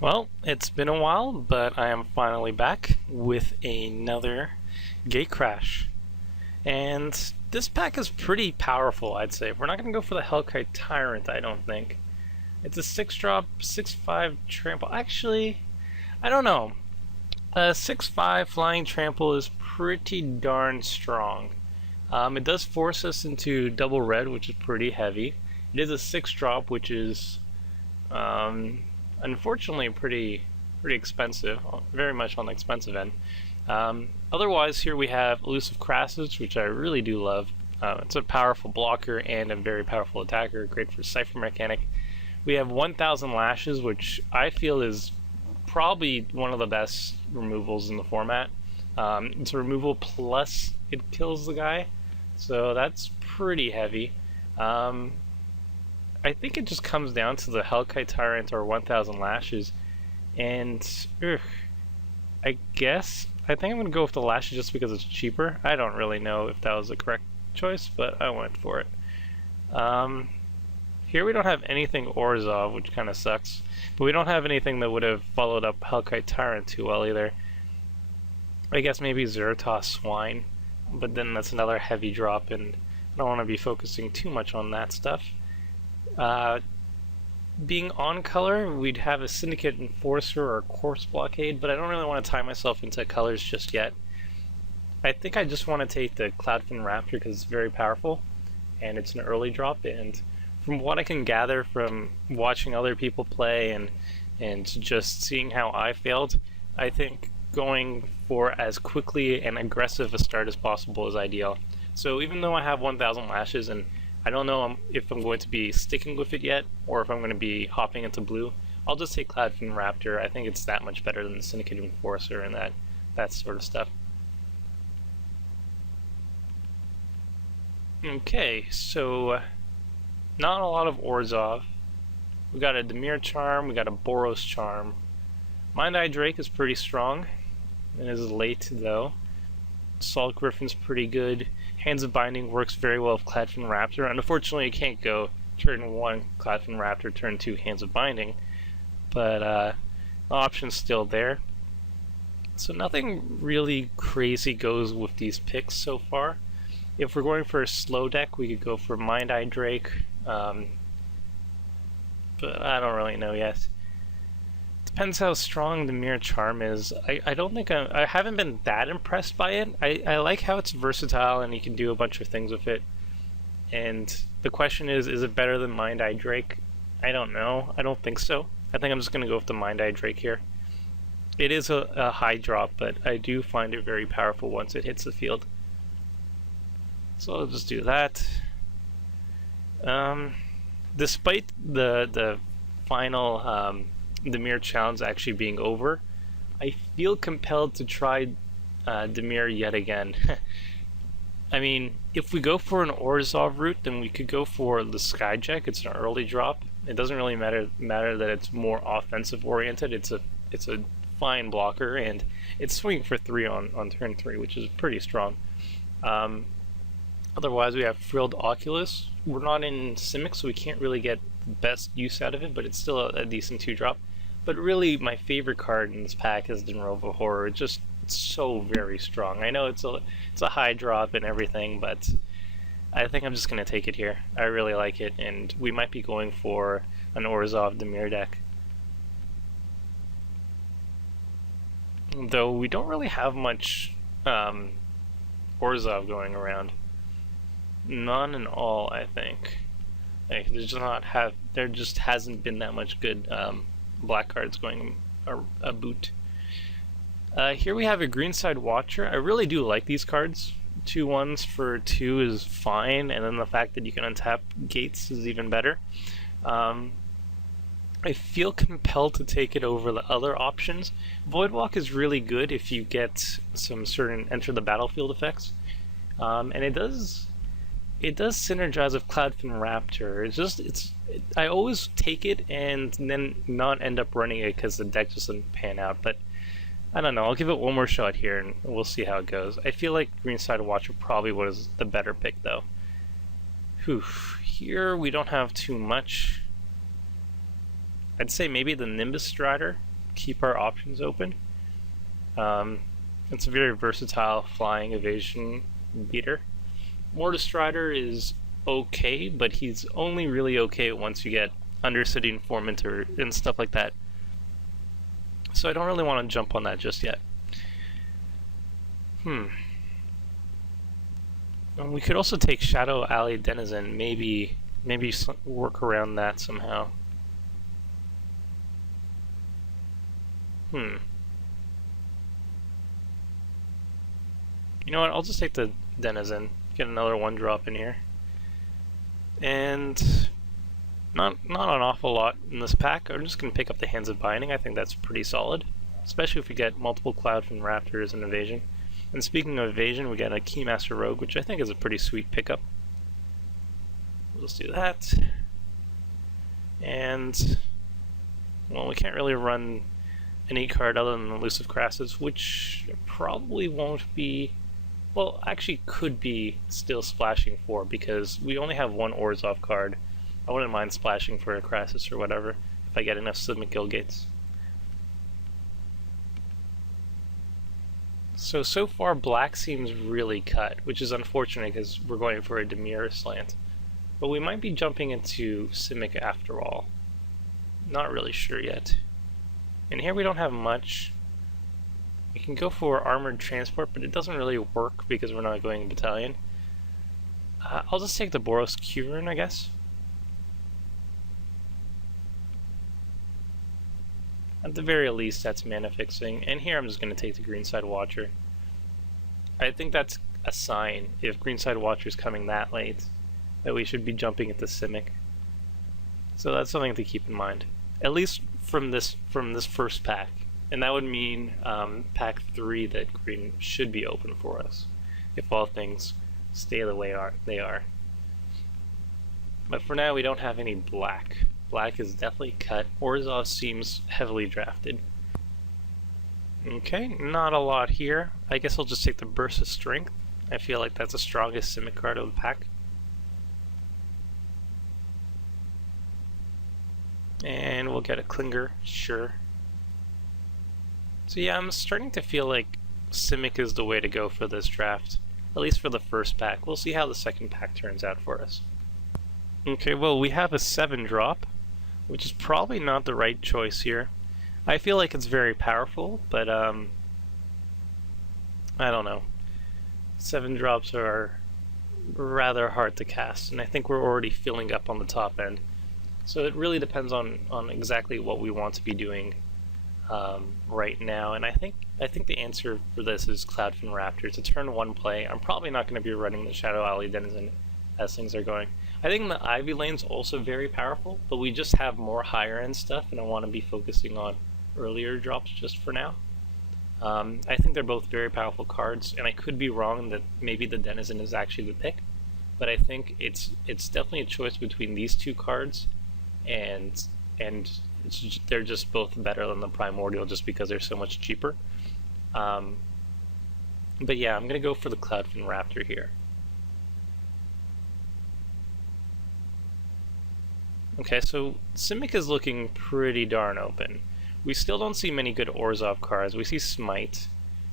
Well, it's been a while, but I am finally back with another Gate Crash. And this pack is pretty powerful, I'd say. We're not going to go for the Hellkite Tyrant, I don't think. It's a 6-drop, 6-5 trample. Actually, I don't know. A 6-5 flying trample is pretty darn strong. It does force us into double red, which is pretty heavy. It is a 6-drop, which is unfortunately pretty expensive, very much on the expensive end. Otherwise, here we have Elusive Crassus, which I really do love. It's a powerful blocker and a very powerful attacker, great for Cypher Mechanic. We have 1000 Lashes, which I feel is probably one of the best removals in the format. It's a removal plus it kills the guy, so that's pretty heavy. I think it just comes down to the Hellkite Tyrant or 1000 Lashes, and I think I'm going to go with the Lashes just because it's cheaper. I don't really know if that was the correct choice, but I went for it. Here we don't have anything Orzhov, which kind of sucks, but we don't have anything that would have followed up Hellkite Tyrant too well either. I guess maybe Zertos Swine, but then that's another heavy drop, and I don't want to be focusing too much on that stuff. Being on color, we'd have a Syndicate Enforcer or a Corpse Blockade, but I don't really want to tie myself into colors just yet. I think I just want to take the Cloudfin Raptor because it's very powerful, and it's an early drop, and from what I can gather from watching other people play and just seeing how I failed, I think going for as quickly and aggressive a start as possible is ideal. So even though I have 1000 Lashes and I don't know if I'm going to be sticking with it yet, or if I'm going to be hopping into blue, I'll just take Cloudfin Raptor. I think it's that much better than the Syndicate Enforcer and that sort of stuff. Okay, so not a lot of Orzhov. We got a Dimir Charm, we got a Boros Charm. Mind Eye Drake is pretty strong. It is late though. Salt Griffin's pretty good. Hands of Binding works very well with Cloudfin Raptor. Unfortunately, you can't go turn 1 Cloudfin Raptor, turn 2 Hands of Binding, but the option's still there. So nothing really crazy goes with these picks so far. If we're going for a slow deck, we could go for Mind Eye Drake, but I don't really know yet. Depends how strong the Dimir Charm is. I don't think I haven't been that impressed by it. I like how it's versatile and you can do a bunch of things with it. And the question is it better than Mind Eye Drake? I don't know. I don't think so. I think I'm just going to go with the Mind Eye Drake here. It is a high drop, but I do find it very powerful once it hits the field. So I'll just do that. Despite the final Dimir challenge actually being over, I feel compelled to try Dimir yet again. I mean, if we go for an Orzhov route, then we could go for the Skyjack. It's an early drop. It doesn't really matter that it's more offensive oriented. It's a fine blocker, and it's swinging for 3 on turn 3, which is pretty strong. Otherwise, we have Frilled Oculus. We're not in Simic, so we can't really get the best use out of it, but it's still a decent 2-drop. But really, my favorite card in this pack is Denrova Horror. It's so very strong. I know it's a high drop and everything, but I think I'm just going to take it here. I really like it, and we might be going for an Orzhov Dimir deck. Though we don't really have much Orzhov going around. None at all, I think. Like, there just hasn't been that much good black cards going about. Here we have a Greenside Watcher. I really do like these cards. 2/1s for 2 is fine, and then the fact that you can untap gates is even better. I feel compelled to take it over the other options. Voidwalk is really good if you get some certain enter the battlefield effects, and it does synergize with Cloudfin Raptor. I always take it and then not end up running it because the deck just doesn't pan out. But I don't know. I'll give it one more shot here and we'll see how it goes. I feel like Greenside Watcher probably was the better pick though. Here we don't have too much. I'd say maybe the Nimbus Strider, keep our options open. It's a very versatile flying evasion beater. Mortis Strider is okay, but he's only really okay once you get Undercity Informant and stuff like that. So I don't really want to jump on that just yet. We could also take Shadow Alley Denizen, maybe work around that somehow. You know what, I'll just take the Denizen, get another 1-drop in here. And not an awful lot in this pack. I'm just going to pick up the Hands of Binding. I think that's pretty solid, especially if we get multiple Cloudfin Raptors and Evasion. And speaking of Evasion, we got a Keymaster Rogue, which I think is a pretty sweet pickup. Let's do that. And, well, we can't really run any card other than Elusive Crassus, which probably won't be, well, actually could be still splashing for, because we only have one Orzhov card. I wouldn't mind splashing for a Crassus or whatever if I get enough Simic Guild Gates. So far black seems really cut, which is unfortunate because we're going for a Demir slant. But we might be jumping into Simic after all. Not really sure yet. And here we don't have much. We can go for Armored Transport, but it doesn't really work because we're not going Battalion. I'll just take the Boros Q-Rune, I guess. At the very least, that's mana fixing. And here I'm just going to take the Greenside Watcher. I think that's a sign, if Greenside Watcher's coming that late, that we should be jumping at the Simic. So that's something to keep in mind. At least from this first pack. And that would mean pack 3 that green should be open for us, if all things stay the way they are. But for now, we don't have any black. Black is definitely cut. Orzhov seems heavily drafted. Okay, not a lot here. I guess I'll just take the Burst of Strength. I feel like that's the strongest Simic card of the pack. And we'll get a Klinger, sure. So yeah, I'm starting to feel like Simic is the way to go for this draft. At least for the first pack. We'll see how the second pack turns out for us. Okay, well, we have a 7-drop, which is probably not the right choice here. I feel like it's very powerful, but I don't know. 7 drops are rather hard to cast, and I think we're already filling up on the top end. So it really depends on exactly what we want to be doing right now, and I think the answer for this is Cloudfin Raptor. It's a turn 1 play. I'm probably not going to be running the Shadow Alley Denizen as things are going. I think the Ivy lane's also very powerful, but we just have more higher end stuff, and I want to be focusing on earlier drops just for now. I think they're both very powerful cards, and I could be wrong that maybe the Denizen is actually the pick, but I think it's definitely a choice between these two cards, and they're just both better than the Primordial just because they're so much cheaper. But yeah, I'm going to go for the Cloudfin Raptor here. Okay, so Simic is looking pretty darn open. We still don't see many good Orzhov cards. We see Smite.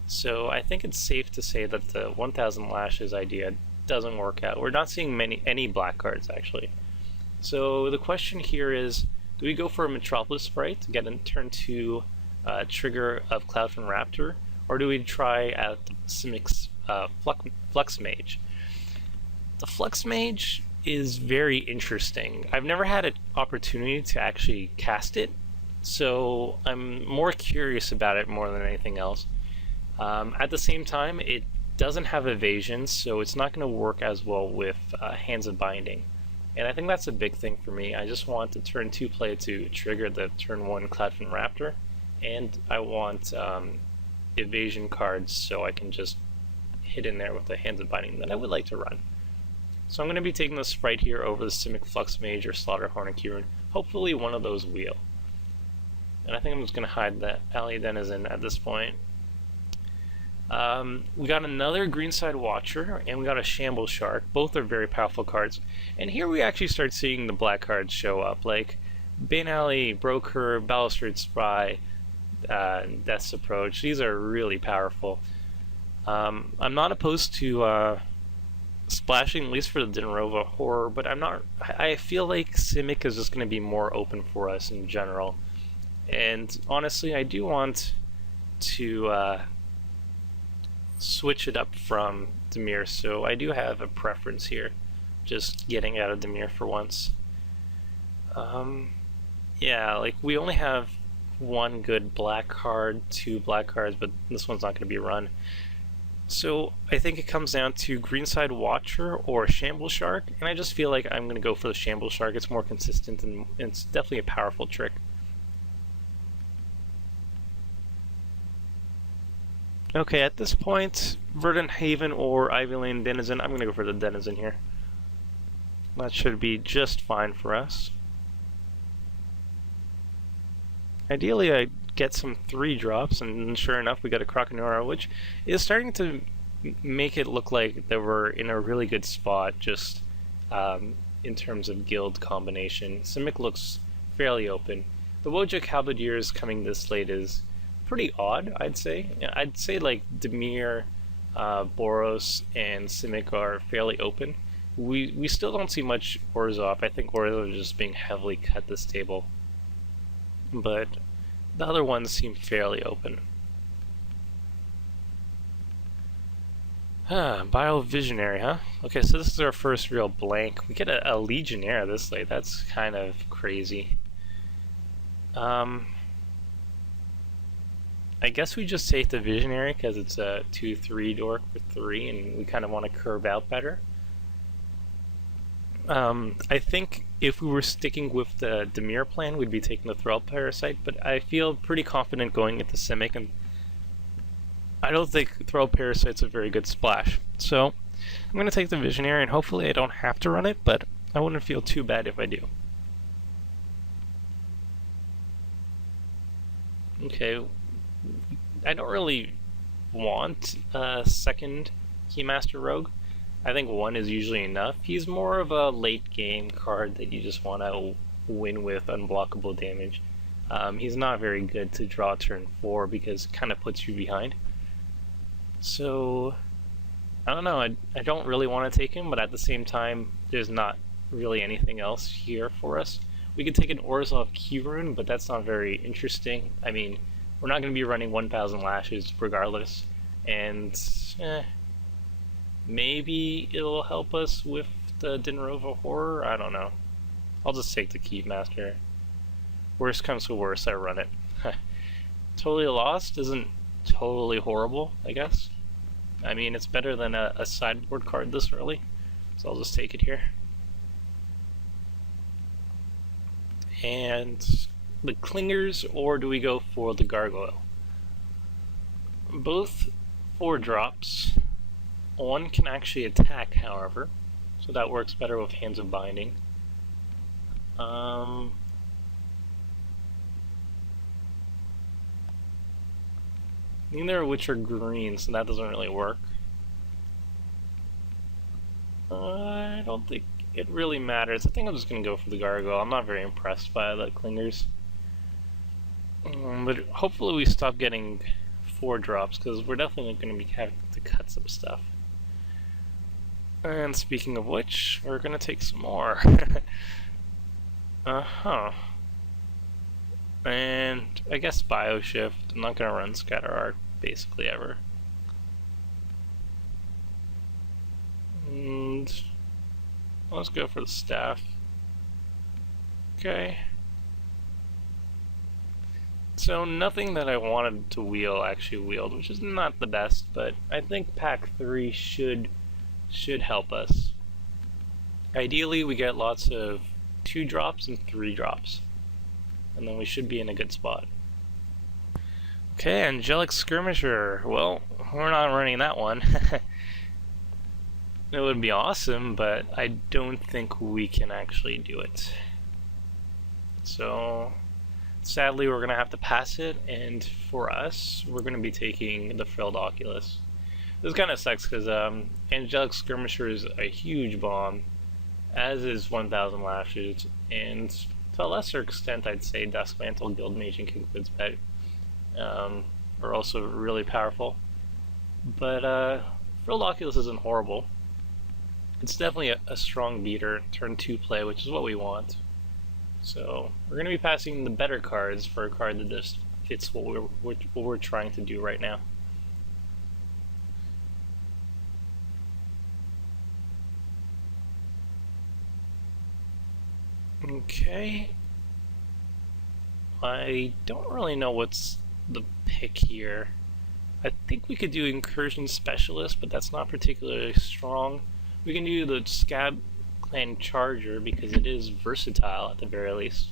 So I think it's safe to say that the 1000 Lashes idea doesn't work out. We're not seeing any black cards, actually. So the question here is, do we go for a Metropolis Sprite to get a turn 2 trigger of Cloudfin Raptor, or do we try out the Simic's Flux Mage? The Flux Mage is very interesting. I've never had an opportunity to actually cast it, so I'm more curious about it more than anything else. At the same time, it doesn't have evasion, so it's not going to work as well with Hands of Binding. And I think that's a big thing for me. I just want the turn 2 play to trigger the turn 1 Cloudfin Raptor, and I want evasion cards so I can just hit in there with the Hands of Binding that I would like to run. So I'm going to be taking the Sprite here over the Simic Flux Mage or Slaughterhorn and Kieran. Hopefully one of those will. And I think I'm just going to hide the Alley Denizen at this point. We got another Greenside Watcher, and we got a Shamble Shark. Both are very powerful cards. And here we actually start seeing the black cards show up. Like, Banealley, Broker, Balustrade Spy, Death's Approach. These are really powerful. I'm not opposed to splashing, at least for the Dinarova Horror, but I feel like Simic is just going to be more open for us in general. And honestly, I do want to switch it up from Dimir, so I do have a preference here, just getting out of Dimir for once. Yeah, like we only have one good black card, two black cards, but this one's not going to be run. So I think it comes down to Greenside Watcher or Shamble Shark, and I just feel like I'm going to go for the Shamble Shark. It's more consistent and it's definitely a powerful trick. Okay, at this point, Verdant Haven or Ivy Lane Denizen. I'm going to go for the Denizen here. That should be just fine for us. Ideally, I get some 3-drops, and sure enough, we got a Croconora, which is starting to make it look like that we're in a really good spot, just in terms of guild combination. Simic looks fairly open. The Wojak Halberdiers coming this late is pretty odd, I'd say. I'd say like Dimir, Boros, and Simic are fairly open. We still don't see much Orzhov. I think Orzhov is just being heavily cut this table. But the other ones seem fairly open. Biovisionary, huh? Okay, so this is our first real blank. We get a Legionnaire this late. That's kind of crazy. I guess we just take the Visionary because it's a 2/3 dork for 3, and we kind of want to curve out better. I think if we were sticking with the Dimir plan, we'd be taking the Thrall Parasite, but I feel pretty confident going into Simic, and I don't think Thrall Parasite's a very good splash. So I'm going to take the Visionary, and hopefully I don't have to run it, but I wouldn't feel too bad if I do. Okay, I don't really want a second Keymaster Rogue. I think one is usually enough. He's more of a late game card that you just want to win with unblockable damage. He's not very good to draw turn 4 because it kind of puts you behind. So, I don't know, I don't really want to take him, but at the same time, there's not really anything else here for us. We could take an Orzhov Keyrune, but that's not very interesting. I mean, we're not going to be running 1,000 Lashes regardless, and maybe it'll help us with the Dinarova Horror? I don't know. I'll just take the Keymaster. Worst comes to worst, I run it. Totally Lost isn't totally horrible, I guess. I mean, it's better than a sideboard card this early, so I'll just take it here. And the Clingers, or do we go for the Gargoyle? Both 4-drops. One can actually attack, however, so that works better with Hands of Binding. Neither of which are green, so that doesn't really work. I don't think it really matters. I think I'm just going to go for the Gargoyle. I'm not very impressed by the Clingers. But hopefully we stop getting 4-drops, because we're definitely going to be having to cut some stuff. And speaking of which, we're going to take some more. And I guess Bioshift. I'm not going to run Scatter Arc basically ever. And let's go for the Staff. Okay. So nothing that I wanted to wheel actually wheeled, which is not the best, but I think pack 3 should help us. Ideally, we get lots of 2-drops and 3-drops, and then we should be in a good spot. Okay, Angelic Skirmisher. Well, we're not running that one. It would be awesome, but I don't think we can actually do it. So, sadly, we're going to have to pass it, and for us, we're going to be taking the Frilled Oculus. This kind of sucks because Angelic Skirmisher is a huge bomb, as is 1,000 Lashes, and To a lesser extent, I'd say Duskmantle, Guildmage, and Kinkwood's Bet are also really powerful. But Frilled Oculus isn't horrible. It's definitely a strong beater, turn 2 play, which is what we want. So we're going to be passing the better cards for a card that just fits what we're trying to do right now. Okay. I don't really know what's the pick here. I think we could do Incursion Specialist, but that's not particularly strong. We can do the Scab Clan Charger because it is versatile at the very least.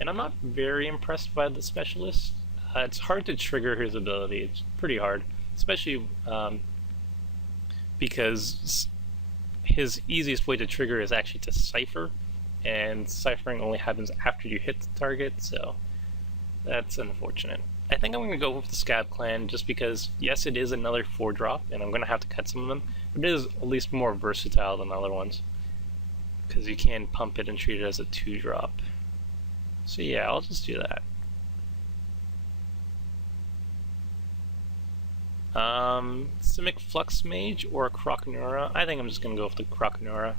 And I'm not very impressed by the Specialist. It's hard to trigger his ability. It's pretty hard, especially because his easiest way to trigger is actually to Cipher, and ciphering only happens after you hit the target, so that's unfortunate. I think I'm going to go with the Scab Clan just because, yes, it is another 4-drop, and I'm going to have to cut some of them, but it is at least more versatile than other ones, because you can pump it and treat it as a 2-drop. So yeah, I'll just do that. Simic Flux Mage or Croconura? I think I'm just going to go with the Croconura.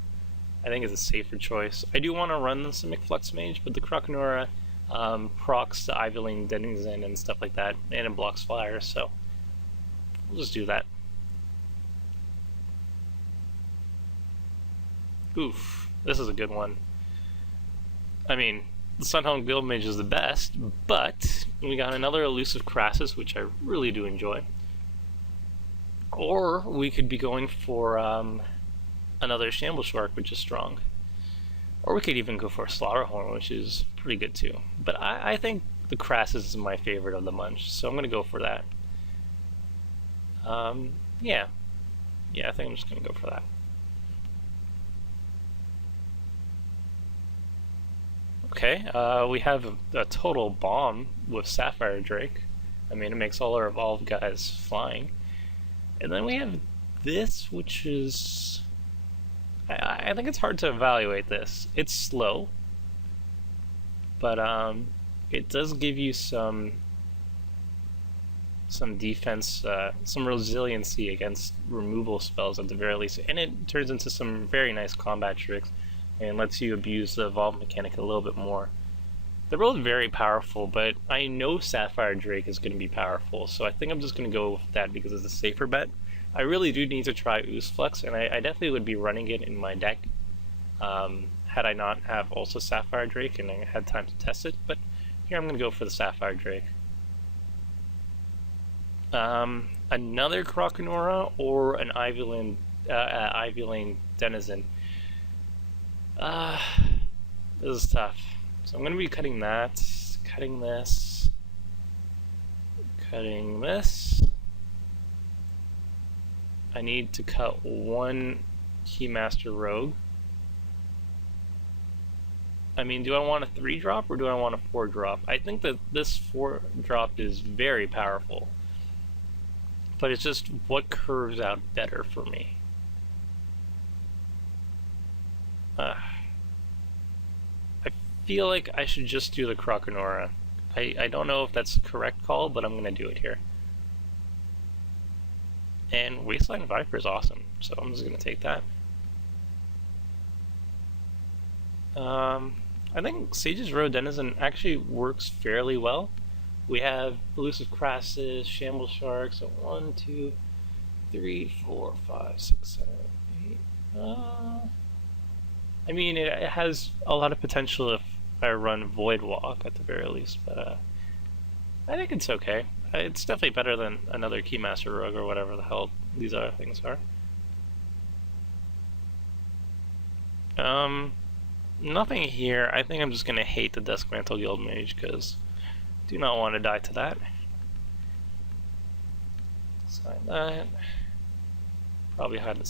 I think it's a safer choice. I do want to run the Simic Flux Mage, but the Croconura procs the Ivyling Denizen and stuff like that, and it blocks fire, so we'll just do that. Oof, this is a good one. I mean, the Sunhelm Guildmage is the best, but we got another Elusive Crassus, which I really do enjoy. Or we could be going for another Shamble Shark, which is strong. Or we could even go for a Slaughterhorn, which is pretty good too. But I think the Crassus is my favorite of the bunch, so I'm going to go for that. Yeah, I think I'm just going to go for that. Okay, we have a total bomb with Sapphire Drake. I mean, it makes all our evolved guys flying. And then we have this, which is... I think it's hard to evaluate this. It's slow, but it does give you some defense, some resiliency against removal spells at the very least, and it turns into some very nice combat tricks and lets you abuse the evolve mechanic a little bit more. They're both very powerful, but I know Sapphire Drake is going to be powerful, so I think I'm just going to go with that because it's a safer bet. I really do need to try Ooze Flux, and I definitely would be running it in my deck had I not have also Sapphire Drake and I had time to test it, but here I'm going to go for the Sapphire Drake. Another Croconura or an Ivyling Denizen. This is tough. So I'm going to be cutting that, cutting this, cutting this. I need to cut one Keymaster Rogue. I mean, do I want a 3-drop or do I want a 4-drop? I think that this 4-drop is very powerful, but it's just what curves out better for me. I feel like I should just do the Croconura. I don't know if that's the correct call, but I'm going to do it here. And Wasteland Viper is awesome, so I'm just going to take that. I think Sage's Road Denizen actually works fairly well. We have Elusive Crassus, Shamble Shark, so 1, 2, 3, 4, 5, 6, 7, 8. I mean, it has a lot of potential if I run Void Walk at the very least, but I think it's okay. It's definitely better than another Keymaster Rogue or whatever the hell these other things are. Nothing here. I think I'm just gonna hate the Duskmantle Guildmage because I do not want to die to that. Sign that. Probably hide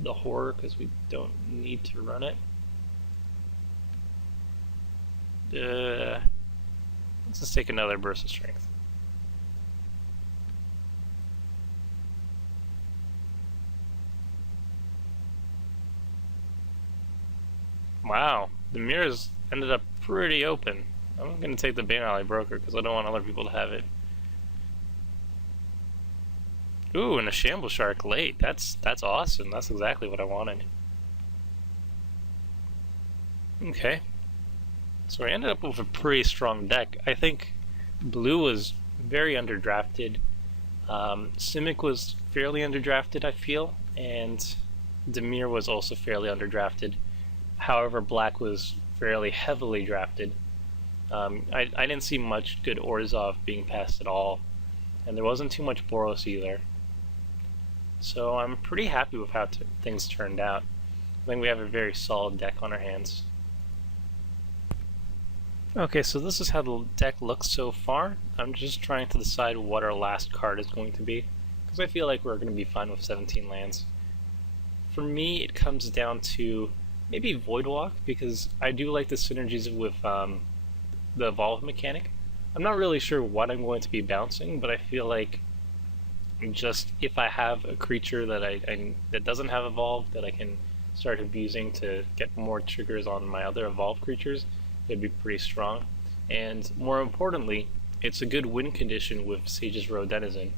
the Horror because we don't need to run it. Let's just take another Burst of Strength. Wow, the Demir's ended up pretty open. I'm going to take the Banally Broker because I don't want other people to have it. Ooh, and a Shamble Shark late. That's awesome. That's exactly what I wanted. Okay. So I ended up with a pretty strong deck. I think blue was very underdrafted. Simic was fairly underdrafted, I feel, and Dimir was also fairly underdrafted. However, black was fairly heavily drafted. I didn't see much good Orzhov being passed at all, and there wasn't too much Boros either. So I'm pretty happy with how things turned out. I think we have a very solid deck on our hands. Okay, so this is how the deck looks so far. I'm just trying to decide what our last card is going to be, because I feel like we're going to be fine with 17 lands. For me, it comes down to maybe Voidwalk, because I do like the synergies with the Evolve mechanic. I'm not really sure what I'm going to be bouncing, but I feel like just if I have a creature that that doesn't have Evolve that I can start abusing to get more triggers on my other Evolve creatures, it'd be pretty strong. And more importantly, it's a good win condition with Sage's Row Denizen.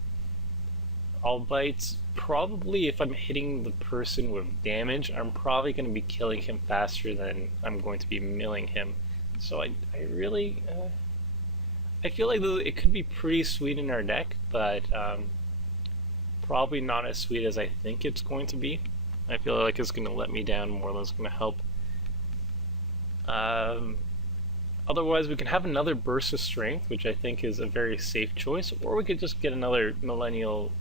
Albeit, probably if I'm hitting the person with damage, I'm probably going to be killing him faster than I'm going to be milling him. So I really, I feel like it could be pretty sweet in our deck, but probably not as sweet as I think it's going to be. I feel like it's going to let me down more than it's going to help. Otherwise, we can have another Burst of Strength, which I think is a very safe choice, or we could just get another Millennial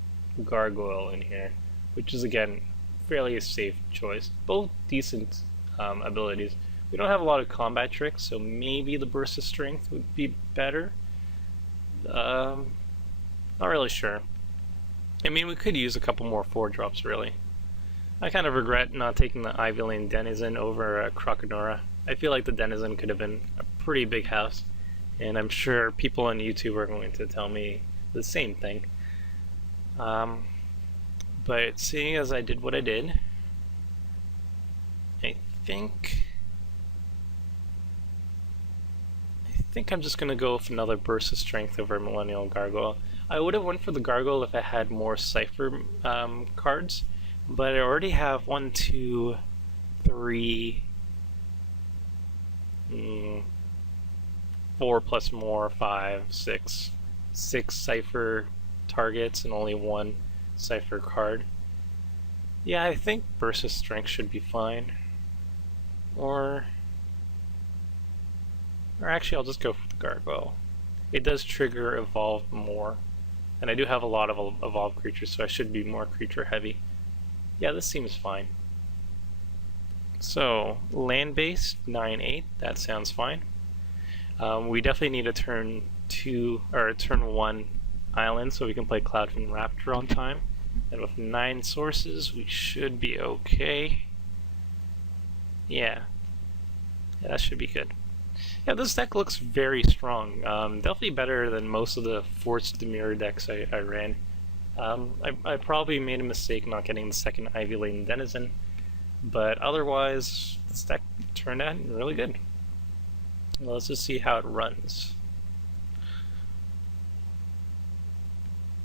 Gargoyle in here, which is, again, fairly a safe choice. Both decent abilities. We don't have a lot of combat tricks, so maybe the Burst of Strength would be better. Not really sure. I mean, we could use a couple more 4-drops, really. I kind of regret not taking the Ivy Lane Denizen over Croconora. I feel like the Denizen could have been a pretty big house, and I'm sure people on YouTube are going to tell me the same thing. But seeing as I did what I did, I think I'm just going to go with another Burst of Strength over Millennial Gargoyle. I would have went for the Gargoyle if I had more Cypher cards, but I already have 1, 2, 3, 4 plus more, 5, 6 Cypher targets and only 1 Cypher card. Yeah, I think Burst of Strength should be fine. Or actually, I'll just go for the Gargoyle. It does trigger Evolve more, and I do have a lot of Evolve creatures, so I should be more creature heavy. Yeah, this seems fine. So, land-based, 9/8, that sounds fine. We definitely need a turn 1 island so we can play Cloudfin Raptor on time. And with 9 sources, we should be okay. Yeah, that should be good. Yeah, this deck looks very strong. Definitely better than most of the Force Dimir decks I ran. I probably made a mistake not getting the second Ivy Lane Denizen, but otherwise, this deck turned out really good. Well, let's just see how it runs.